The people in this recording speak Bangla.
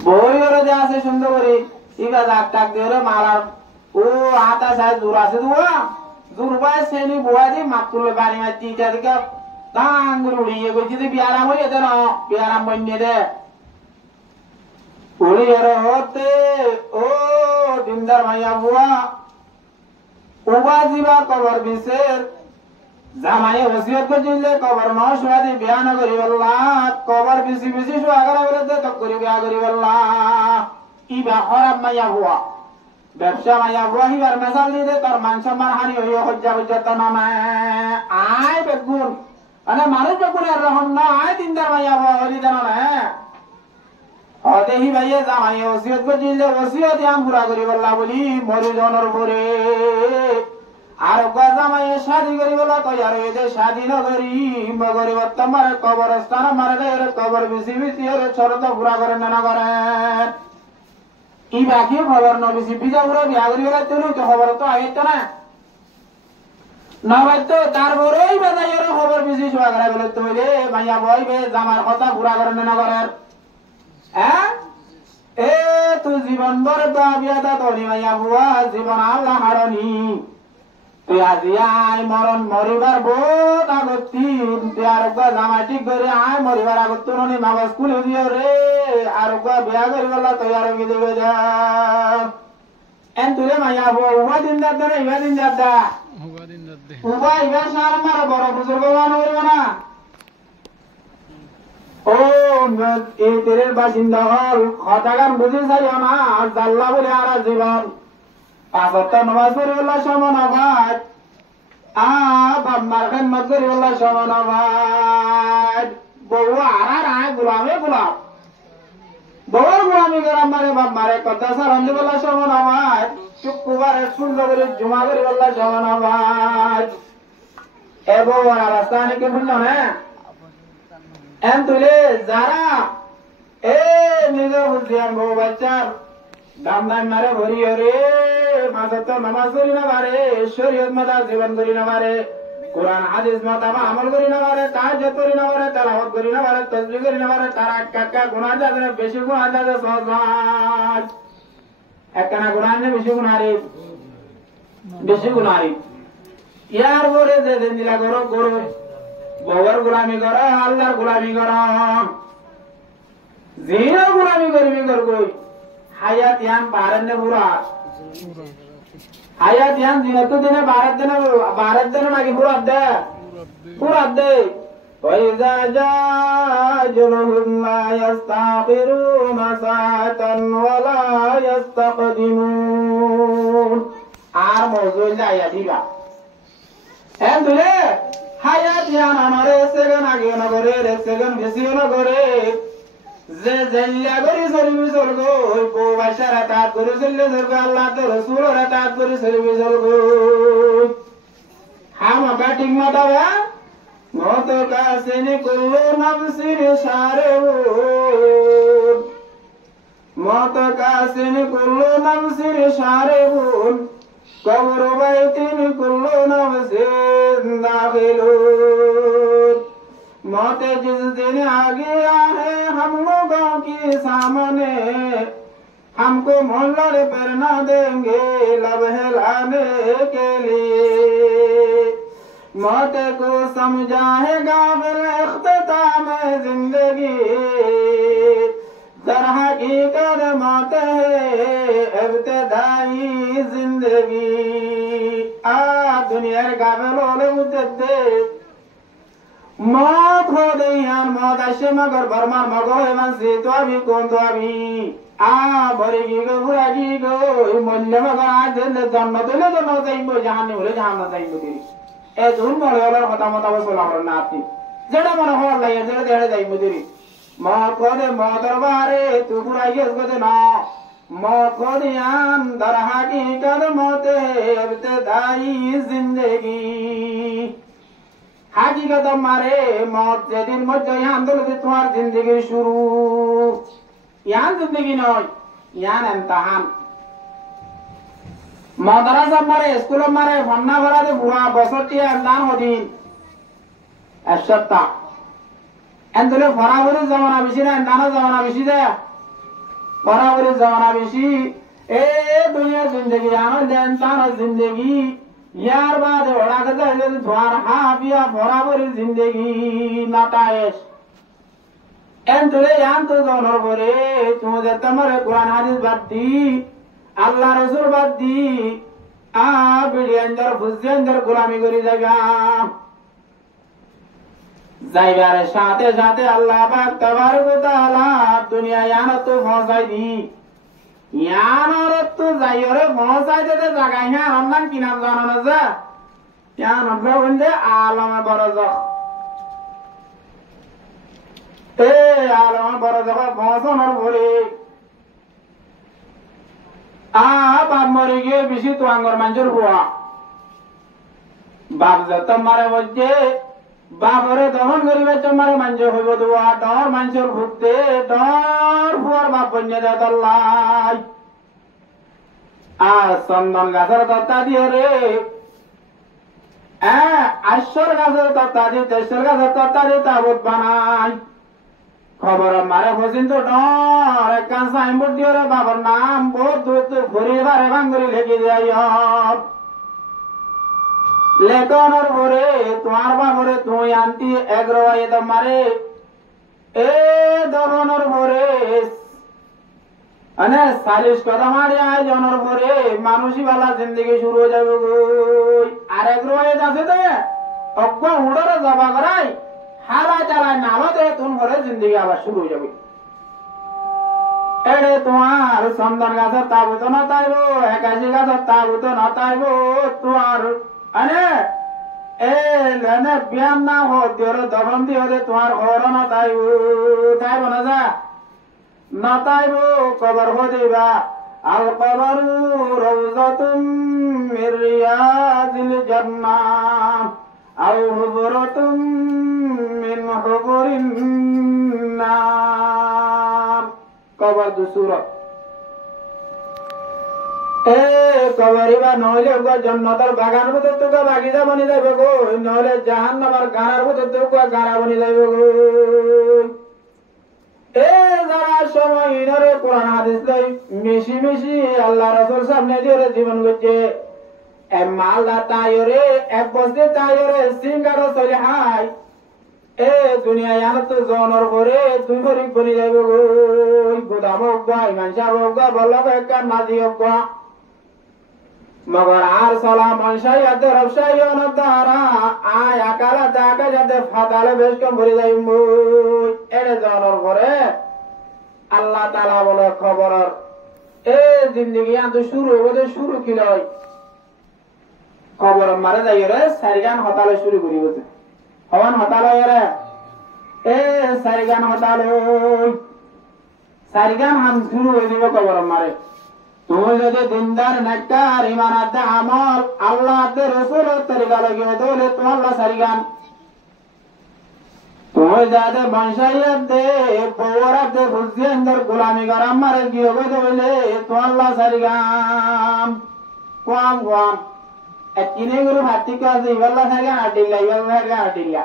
বই ওরে যে আছে সুন্দর করে ইবা দাগ টাক দিয়ে মারার ও আটা সাইজ দূর আছে দুয়া দূর বাই সেনি বুয়া দি মাকুলে বাড়ি মাটি এটা দিকে দাঙ্গুর উড়িয়ে গেছি যে বিয়ারাম হয়ে যেন বিয়ারাম বন্যে দে উড়িয়ে হতে ও দিনদার মাইয়া বুয়া উবা জিবা কবর বিশের জামাই ওসিয়ত করছিলে কবর নশবাদী বিয়া না করি বললা কবর বিসি বিসি সোয়াগরা বলে দে তক করি বিয়া করি বললা ইবা হরাম মাইয়া বুয়া ব্যবসা মাইয়া বুয়া হিবার মেসাল দিয়ে তোর মান সম্মান হানি হইয়া হজ্জা হজ্জাত নামে আয় বেগুন মানে মানুষ বেগুন এর রকম না আয় তিনদার মাইয়া বুয়া হলি দেন না দেহি ভাইয়ে জামাই ওসিয়ত করছিলে ওসিয়ত ইয়াম পুরা করি বললা বলি মরি জনের পরে আর জামাইয়ে শাদি করি বলা তৈয়ার হয়েছে শাদি নগরী মগরি তোমার কবরস্থান মারে কবর বিসি বিসি শরত পুরা করেন না করেন ই বাকি খবর ন বিসি বিজা পুরা বিয়া করি বলা তো খবর তো আইত না নবাইতো তারপরেই বাজাই খবর বিসি শোয়া করা বলে তুমি রে মাইয়া বইবে জামার কথা পুরা করেন না করেন হ্যাঁ এ তুই জীবন বর তো বিয়াটা তোনি মাইয়া বুয়া জীবন আল্লাহ হারনি তুই আজি আয় মরণ মরিবার বোধ আগতি তুই আর জামাই ঠিক করে আয় মরিবার আগত তুলনি মাগজ খুলে দিও রে আর বিয়া করি বললা তুই আর কি দেবে যা এন তুলে মাইয়া বুয়া উবা দিন যাত না ইবা দিন যাত উবা ইবা সার মার বড় বুজুর্গ বান হইব না ও এই তীরের বাসিন্দা হল হতাগান বুঝে চাইও না আর জাল্লা বলে আর জীবন 5 ওয়াক্ত নামাজ পড়ি বললা সমান আবাদ বাম্মার খেদমত করি বললা সমান আবাদ বউ আর আয় গোলামে গোলাম বউর গোলামি করাম মারে বাম্মারে কথা সারান দি বললা সমান আবাদ শুক্রবারে সুন্দর করে জুমা করি বললা সমান আবাদ এ বউ আর রাস্তা নাকি শুনল না এন তুলে যারা এ নিজে বুঝিয়ান বউ বাচ্চার দাম দাম মারে ভরি রে মাঝে তো নামাজ করি না পারে শরীয়ত মত জীবন করি না পারে কোরআন হাদিস মত আমল করি না পারে তাহাজ্জুদ করি না পারে তেলাওয়াত করি না পারে তাসবিহ করি না পারে তার একা গুনাহ যাবে বেশি গুনাহ যাবে সহজ একখানা গুনাহ নে বেশি গুনাহী ইয়ার পরে যে দিন দিলা করো বউর গোলামি করো আল্লাহর গোলামি করো জিনা গোলামি করবি করবই হায়াত ইয়ান বারেন নে পুরা হায়াত ইয়ান জিনা তো দিনে বারের দিনে নাকি পুরা দে وإذا جاء أجلهم لا يستأخرون ساعة ولا يستقدمون আর মজুল যায় দিবা এন দুলে হায়াত ইয়ান আমারে সেকেন্ড আগে না করে সেকেন্ড বেশি না করে যে জেলিয়া করি চলবি চলবো ওই বউ বাসার হাত করে চললে চলবো আল্লাহ তো রসুলের হাত করে চলবি চলবো হামাকা ঠিক মতো মত কাছে করলো নবসির সারে মত কাছে করলো নবসির সারে বোন কবর বাইতিনি করলো নবসির দাখিলো मौत जिस दिन आ गया है हम लोगों के सामने हमको मोहल्ला पर न देंगे लब हिलाने के लिए मौत को समझाएगा फिर इख्तिताम जिंदगी दर हकीकत मौत है इब्तिदाई जिंदगी दुनिया काबिल ओले मुजद्दिद मौत हो गई यार मौत ऐसे मगर बरमान मगो है मन से तो अभी कौन तो अभी भरेगी गो बुरागी गो मूल्य मगर आज जन्म तो ले जन्म जाइबो जहां नहीं बोले जहां ना जाइबो तेरी ए धुन मोले वाला मता मता बसला और ना आती जेड़ा मन हो लाया जेड़ा देड़े जाइबो तेरी मौत को दे मौतर बारे तू बुराई इसको दे ना मौत को दे यान दर हकीकत मौत इब्तिदाई जिंदगी হাকিকত মারে মত যেদিন মধ্যে ইয়ান দলে তোমার জিন্দগি শুরু ইয়ান জিন্দগি নয় ইয়ান ইমতিহান মাদ্রাসা মারে স্কুল মারে ফন্না ভরাতে বুড়া বছরটি দান হদিন এক সপ্তাহ এন্দলে ফরাবরি জামানা বেশি না দানা জামানা বেশি দে বরাবরই জমানা বেশি এ দুনিয়া জিন্দগি আমার দেন তার জিন্দগি ইয়ার বাদে ওড়াকে যাইলে ধোয়ার হাফিয়া বরাবরই জিন্দগি নাটায়েশ এন্টুলে আন্ত জনর পরে তোমাদের তোমার কোরআন হাদিস বাদ দি আল্লাহ রসুল বাদ দি বিড়িয়ানদের ফুজিয়ানদের গোলামি করি যাইবার সাথে সাথে আল্লাহ পাক তাবারক ওয়া তাআলা দুনিয়া ইয়ানত পৌঁছাই দি ইয়ানত যাইরে পৌঁছাই দিতে জায়গা হ্যাঁ রমজান কি নাম জানো না যা ইয়ান আমরা বলতে আলমে বরজখ এ আলমে বরজখ পৌঁছানোর পরে বাপ মরে গিয়ে বেশি তো আঙ্গর মানুষের হুয়া বাপ যত মারে বলছে বাপরে দহন করিবে তোমার মানুষ হইব দোয়া ডর মানুষের ভুগতে ডর হুয়ার বাপ বন্য দেয় আর চন্দন গাছের তত্তা দিয়ে রে আশ্বর গাছের তত্তা দিয়ে তেসর গাছের তত্তা দিয়ে তাবুত বানাই খবর মারে বসিন তো ডর একখান সাইনবোর্ড দিয়ে রে বাবার নাম বহুত ঘুরি বারে ভাঙ্গুরি লেগে যাই লেখনের পরে তোমার বাপরে তুই আনতি এগ্রবাই মারে এ দহনের পরে মানে 40 কথা মারি আয়োজনের পরে মানুষই বালা জিন্দগি শুরু হয়ে যাবে আর এগ্রবাই আছে তো অজ্ঞা উড়রে যাবা করাই হারা চালায় নামাতে তুমি ঘরে জিন্দগি আবার শুরু হয়ে যাবে এড়ে তোমার চন্দন গাছের তাবুত না তাইব 81 গাছের তাবুত না তাইব তোমার আরে এ লেনে বিয়ান না হতে দফন দিয়ে হতে তোমার ঘর না তাইব না যা না তাইব কবর হদিবা আল কবরু রওজাতুম মির রিয়াজিল জান্নাহ আও হুবরাতুম মিন হুবুরিন নার কবর দুসুরত এ কবরিবা নইলে জন্নতের বাগান ভিতর তোকে বাগিচা বনি যাবে গো নইলে জাহান্নামের গানার ভিতর তোকে গাড়া বনি যাবে গো এ যারা সময় ইনারে কোরআন হাদিস লই মিশি মিশি আল্লাহ রাসূল সামনে দিয়ে জীবন করছে এ মালদা তাইরে এক বস্তি তাইরে সিঙ্গার চলে হাই এ দুনিয়া ইয়ানত জনর পরে তুই ভরি বনি যাবে গো গোদাম হোক ইমান সাহেব হোক বল্লভ একখান মাঝি হোক মগর আর সালাম মনসাইয়াতে রবসাইয়ন দ্বারা আয় আকালা দাকা যাতে ফাতালে বেশ কম ভরে যাই এড়ে জনর পরে আল্লাহ তাআলা বলে খবর এ জিন্দগি আন্ত শুরু হতে শুরু কি লয় খবর মারে যাই রে সারিগান হতালে শুরু করি বলতে হওয়ান হতালে রে এ সারিগান হতালে সারিগান হাম শুরু হয়ে দিব খবর মারে তুমি যদি দিনদার নেককার ইমানাতে আমল আল্লাহতে রসুলের তরিকা লাগিয়ে দৌলে তো আল্লাহ সারিগান তুমি যাতে বংশাইয়াতে বৌরাতে ফুজিয়ানদের গোলামি করাম মারে গিয়ে দৌলে তো আল্লাহ সারিগান কোয়াম কোয়াম কিনে গুলো ভাতি কাজ ইবাল্লা সারিগান আটিল্লা ইবাল্লা সারিগান আটিল্লা